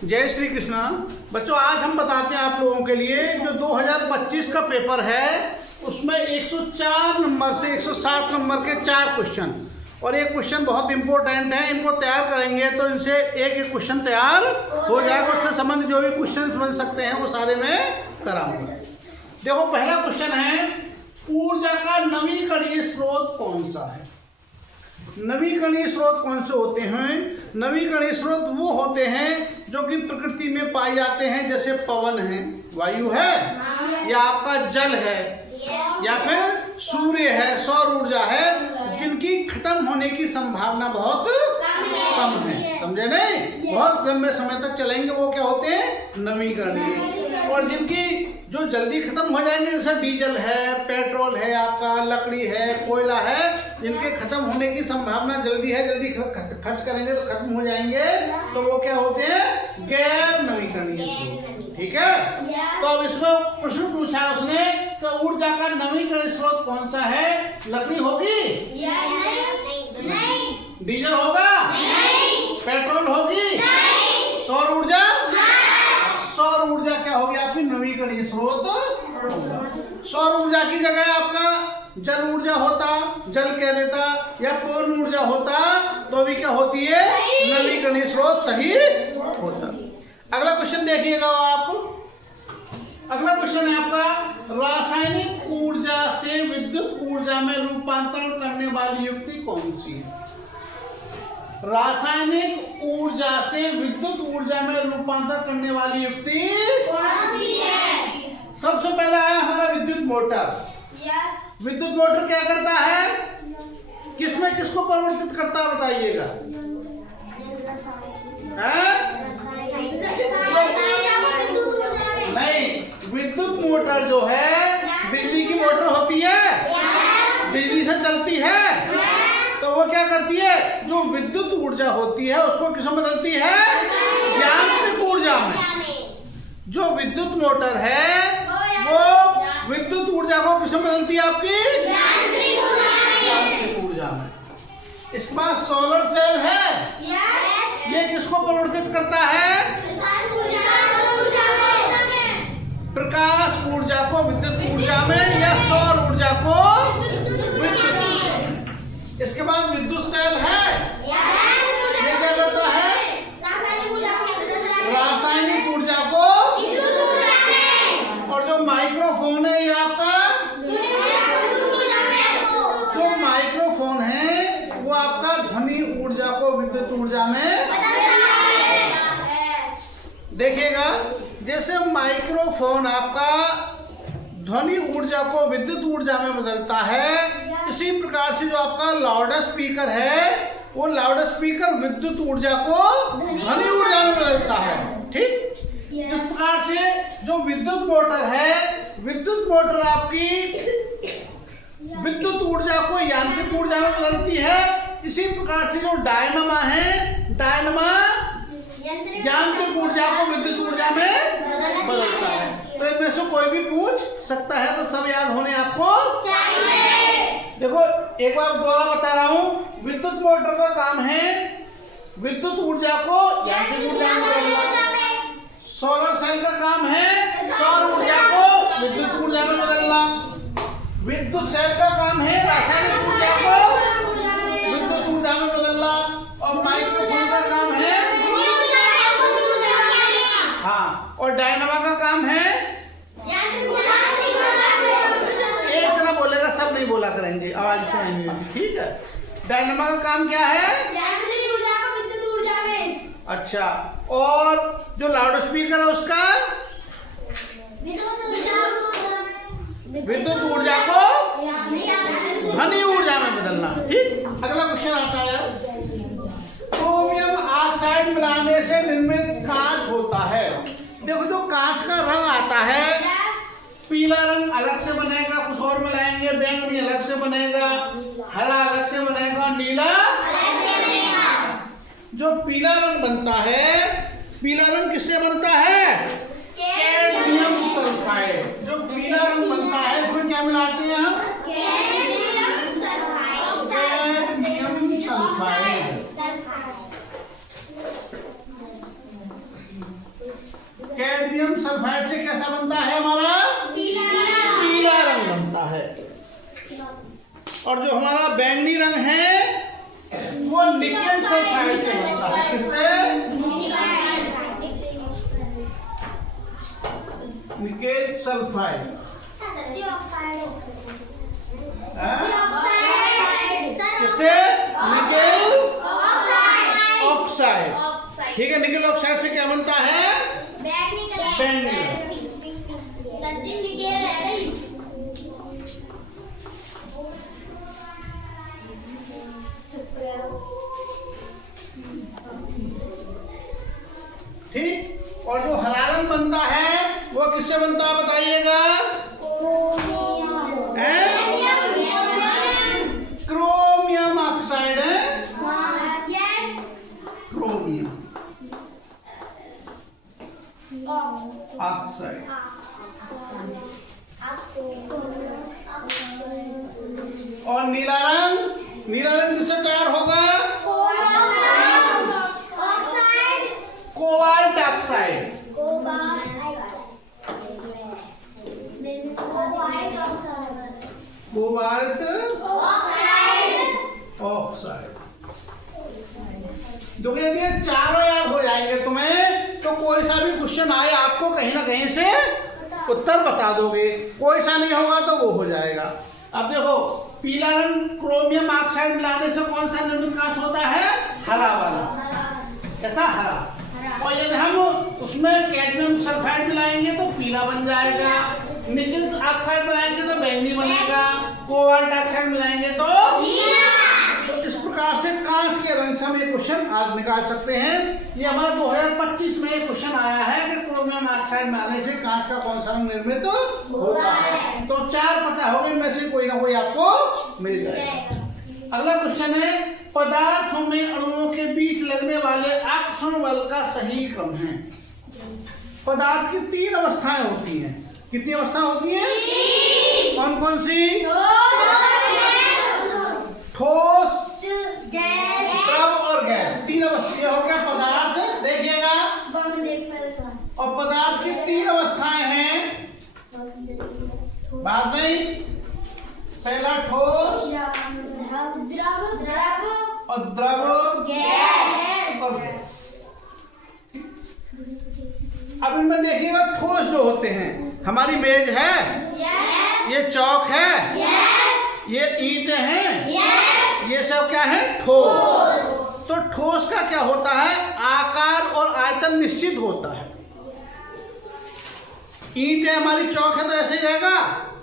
जय श्री कृष्णा। बच्चों आज हम बताते हैं आप लोगों के लिए जो 2025 का पेपर है उसमें 104 नंबर से 107 नंबर के 4 क्वेश्चन और एक क्वेश्चन बहुत इंपॉर्टेंट है। इनको तैयार करेंगे तो इनसे एक क्वेश्चन तैयार हो जाएगा। उससे संबंधित जो भी क्वेश्चन बन सकते हैं वो सारे मैं कराऊंगा। देखो पहला क्वेश्चन है, ऊर्जा का नवीकरणीय स्रोत कौन सा है? नवीकरणीय स्रोत कौन से होते हैं? नवीकरणीय स्रोत वो होते हैं जो कि प्रकृति में पाए जाते हैं, जैसे पवन है, वायु है, या आपका जल है, या फिर सूर्य है, सौर ऊर्जा है, जिनकी खत्म होने की संभावना बहुत कम है। समझे नहीं? बहुत लंबे समय तक चलेंगे, वो क्या होते हैं? नवीकरणीय। और जिनकी जो जल्दी खत्म हो जाएंगे, जैसे डीजल है, पेट्रोल है, आपका लकड़ी है, कोयला है, जिनके खत्म होने की संभावना जल्दी है, जल्दी खर्च करेंगे तो खत्म हो जाएंगे, तो वो क्या होते हैं? गैर नवीकरणीय। ठीक है। तो अब इसमें प्रश्न पूछा है उसने, तो ऊर्जा का नवीकरणीय स्रोत कौन सा है? लकड़ी होगी? नहीं। डीजल होगा? नहीं। पेट्रोल होगी? नहीं। सौर ऊर्जा? सौर ऊर्जा क्या होगी आपकी? नवीकरणीय स्रोत होगा। सौर ऊर्जा की जगह आपका जल ऊर्जा होता, जल कह देता, या पवन ऊर्जा होता, तो भी क्या होती है? नवीकरणीय स्रोत सही होता। अगला क्वेश्चन देखिएगा आप। अगला क्वेश्चन है आपका, रासायनिक ऊर्जा से विद्युत ऊर्जा में रूपांतरण करने वाली युक्ति कौन सी है? रासायनिक ऊर्जा से विद्युत ऊर्जा में रूपांतर करने वाली युक्ति कौन सी है? सबसे पहला है हमारा विद्युत मोटर। विद्युत मोटर क्या करता है? किसमें किसको परिवर्तित करता है बताइएगा? नहीं, विद्युत मोटर जो है बिजली की मोटर होती है, बिजली से चलती है, तो वो क्या करती है? जो विद्युत ऊर्जा होती है उसको किसमें बदलती है? यांत्रिक ऊर्जा में। जो विद्युत मोटर है वो विद्युत ऊर्जा को किसमें बदलती है आपकी? यांत्रिक ऊर्जा में। इसके बाद सोलर सेल है, ये किसको परिवर्तित करता है? प्रकाश ऊर्जा को विद्युत ऊर्जा में, या सौर ऊर्जा को विद्युत। इसके बाद विद्युत सेल है, ये क्या करता है? रासायनिक ऊर्जा को। और जो माइक्रोफोन है ये आपका, जो माइक्रोफोन है वो आपका ध्वनि ऊर्जा को विद्युत ऊर्जा में। देखिएगा, जैसे माइक्रोफोन आपका ध्वनि ऊर्जा को विद्युत ऊर्जा में बदलता है, इसी प्रकार से जो आपका लाउड स्पीकर है वो लाउड स्पीकर विद्युत ऊर्जा को ध्वनि ऊर्जा में बदलता है। ठीक, इस प्रकार से जो विद्युत मोटर है, विद्युत मोटर आपकी विद्युत ऊर्जा को यांत्रिक ऊर्जा में बदलती है। इसी प्रकार से जो डायनामा है, डायनामा यांत्रिक ऊर्जा को विद्युत ऊर्जा में बदलता है। तो इनमें से कोई भी पूछ सकता है, तो सब याद होने आपको चाहिए। देखो एक बार दोबारा बता रहा हूँ, विद्युत मोटर का काम है विद्युत ऊर्जा को यांत्रिक ऊर्जा में बदलना। सोलर सेल का काम है सौर ऊर्जा को विद्युत ऊर्जा में बदलना। विद्युत सेल का काम है रासायनिक ऊर्जा को विद्युत ऊर्जा में बदलना। और माइक्रोफोन का काम है, हाँ, और डायनामा का काम है, एक तरह बोलेगा, सब नहीं बोला करेंगे, आवाज सुनाई नहीं होगी। ठीक है। डायनामा का काम क्या है? अच्छा, और जो लाउड स्पीकर है उसका विद्युत ऊर्जा को ध्वनि ऊर्जा में बदलना। ठीक। अगला क्वेश्चन आता है, क्रोमियम ऑक्साइड मिलाने से निर्मित कांच होता है। देखो जो कांच का रंग आता है, पीला रंग अलग से बनेगा, कुछ और मिलाएंगे, बैंगनी अलग से बनेगा, हरा अलग से बनेगा, नीला अलग से बनेगा। जो पीला रंग बनता है, पीला रंग किससे बनता है? Cadmium sulphide. जो पीला रंग बनता है इसमें क्या मिलाते हैं हम? Cadmium sulphide. कैडमियम सल्फाइड से कैसा बनता है हमारा? पीला रंग बनता है। और जो हमारा बैंगनी रंग है वो निकेल सल्फाइड से बनता है। किससे? Nickel sulphide. किससे? Nickel oxide. ठीक है, निकेल ऑक्साइड से क्या बनता है? बैंगनी रंग। ठीक। और जो हरा रंग बनता है वो किससे बनता है बताइएगा? क्रोमियम ऑक्साइड है। Chromium oxide. और नीला रंग किससे तैयार होगा? Cobalt oxide. Cobalt oxide. देखो यदि ये चारों याद हो जाएंगे तुम्हें तो कोई सा भी क्वेश्चन आए आपको कहीं ना कहीं से उत्तर बता दोगे। कोई सा नहीं होगा तो वो हो जाएगा। अब देखो पीला रंग क्रोमियम ऑक्साइड मिलाने से कौन सा निर्मित कांच होता है? हरा वाला। कैसा? हरा। और यदि हम उसमें कैडमियम सल्फाइड मिलाएंगे तो पीला बन जाएगा। निकेल ऑक्साइड मिलाएंगे तो बैंगनी बनेगा। कोबाल्ट ऑक्साइड मिलाएंगे तो इस प्रकार से कांच के रंग से हम ये क्वेश्चन आज निकाल सकते हैं। ये हमारा 2025 में क्वेश्चन आया है कि क्रोमियम ऑक्साइड मिलाने से कांच का कौन सा रंग निर्मित होता है। तो 4 पता होगा, इनमें से कोई ना कोई आपको मिल जाएगा। अगला क्वेश्चन है पदार्थों में अणुओं के बीच लगने वाले आकर्षण बल का सही क्रम है। पदार्थ की 3 अवस्थाएं होती हैं। कितनी अवस्था होती है? कौन कौन सी? ठोस, द्रव और गैस। 3 अवस्था हो गया पदार्थ। देखिएगा, और पदार्थ की 3 अवस्थाएं हैं। बात नहीं, पहला ठोस और द्रव और गैस। अब इनमें देखिएगा ठोस जो होते हैं, हमारी मेज है, ये चौक है, ये ईंट हैं, ये सब क्या है? ठोस। तो ठोस का क्या होता है? आकार और आयतन निश्चित होता है। ईंट है हमारी, चौक है तो ऐसे ही रहेगा,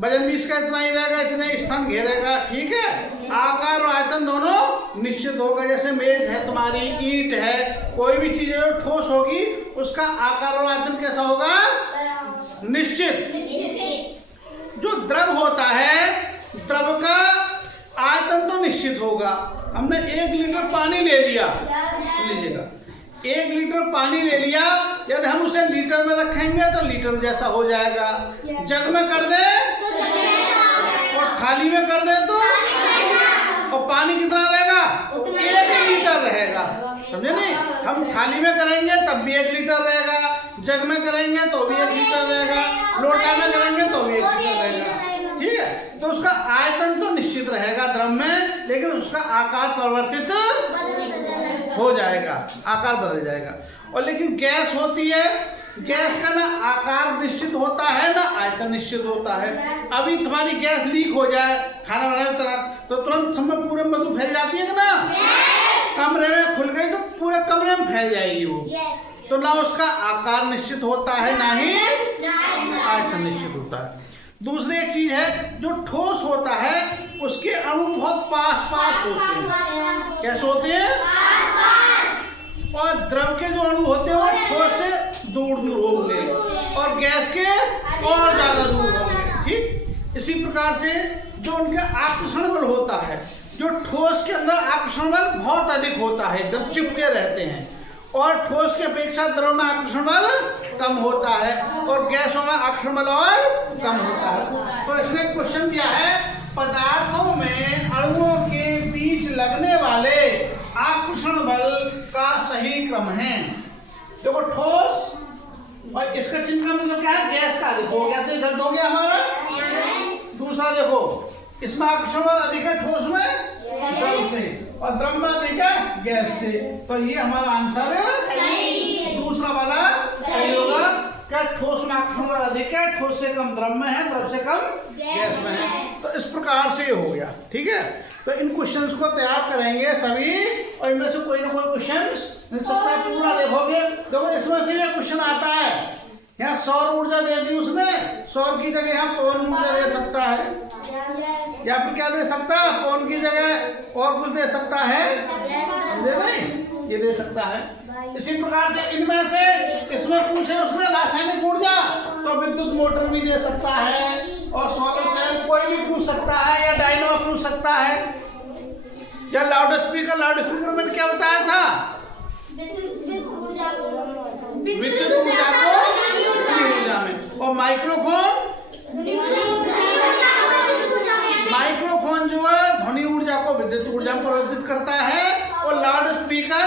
वजन भी इसका इतना ही रहेगा, इतने स्तंभ घेरेगा। ठीक है, आकार और आयतन दोनों निश्चित होगा। जैसे मेज है तुम्हारी, ईंट है, कोई भी चीज जो ठोस होगी उसका आकार और आयतन कैसा होगा? निश्चित। जो द्रव होता है, द्रव का आयतन तो निश्चित होगा। हमने 1 लीटर पानी ले लिया, लीजिएगा 1 लीटर पानी ले लिया, यदि हम उसे लीटर में रखेंगे तो लीटर जैसा हो जाएगा। जग में कर दे और थाली में कर दे तो, और पानी कितना रहेगा? 1 लीटर रहेगा। समझे नहीं? हम थाली में करेंगे तब भी 1 लीटर रहेगा, जग में करेंगे तो भी 1 लीटर रहेगा, लोटा में करेंगे तो भी 1 लीटर रहेगा। ठीक है, तो उसका आयतन तो निश्चित रहेगा द्रव में, लेकिन उसका आकार परिवर्तित हो जाएगा, आकार बदल जाएगा। और लेकिन गैस होती है, गैस का ना आकार निश्चित होता है ना आयतन निश्चित होता है। अभी तुम्हारी गैस लीक हो जाए खाना बनाने की तरह तो तुरंत समय पूरे में बदबू फैल जाती है ना। कमरे में खुल गई तो पूरे कमरे में फैल जाएगी वो। तो ना उसका आकार निश्चित होता है ना ही आयतन निश्चित होता है। दूसरी एक चीज है, जो ठोस होता है उसके अणु बहुत पास पास होते हैं। कैसे होते हैं? और द्रव के जो अणु होते हैं वो ठोस से दूर दूर होंगे और गैस के और ज्यादा दूर होंगे। ठीक, इसी प्रकार से जो उनके आकर्षण बल होता है, जो ठोस के अंदर आकर्षण बल बहुत अधिक होता है, एकदम चिपके रहते हैं, और ठोस की अपेक्षा द्रव में आकर्षण बल कम होता है और गैसों में आकर्षण बल और कम होता है। तो इसने क्वेश्चन दिया है पदार्थों में अणुओं के बीच लगने वाले आकर्षण बल का सही क्रम है। देखो ठोस और इसका चिन्ह का मतलब क्या है? गैस का। देखो हो गया, तो गलत हो गया हमारा। दूसरा देखो, इसमें आकर्षण बल अधिक है ठोस में द्रव से, और द्रव में अधिक है गैस से। तो ये हमारा आंसर है दूसरा वाला सही होगा। क्या ठोस में आकर्षण बल अधिक है, ठोस से कम द्रव में है, द्रव से कम गैस में है। तो इस प्रकार से हो गया। ठीक है, तो इन क्वेश्चंस को तैयार करेंगे सभी, और इनमें से कोई ना कोई क्वेश्चंस सबका पूरा देखोगे। देखो इसमें से ये क्वेश्चन आता है, यहाँ सौर ऊर्जा दे दी उसने, सौर की जगह यहाँ पवन ऊर्जा दे सकता है, या फिर क्या दे सकता है? पवन की जगह और कुछ दे सकता है, दे नहीं, ये दे सकता है। इसी प्रकार से इनमें से इसमें पूछे उसने रासायनिक ऊर्जा, तो विद्युत मोटर भी दे सकता है, और सोलर सेल कोई भी पूछ सकता है, या डायनो पूछ सकता है, या लाउड स्पीकर मैंने क्या बताया था? विद्युत ऊर्जा को ऊर्जा में, और माइक्रोफोन जो है ध्वनि ऊर्जा को विद्युत ऊर्जा में परिवर्तित करता है, और लाउड स्पीकर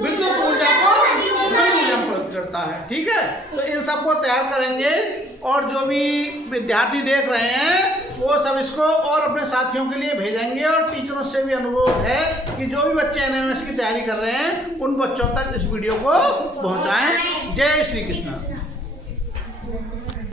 विद्युत ऊर्जा को ध्वनि ऊर्जा में परिवर्तित करता है। ठीक है, तो इन सबको तैयार करेंगे, और जो भी विद्यार्थी देख रहे हैं वो सब इसको और अपने साथियों के लिए भेजेंगे, और टीचरों से भी अनुरोध है कि जो भी बच्चे एनएमएस की तैयारी कर रहे हैं उन बच्चों तक इस वीडियो को पहुंचाएं। जय श्री कृष्ण।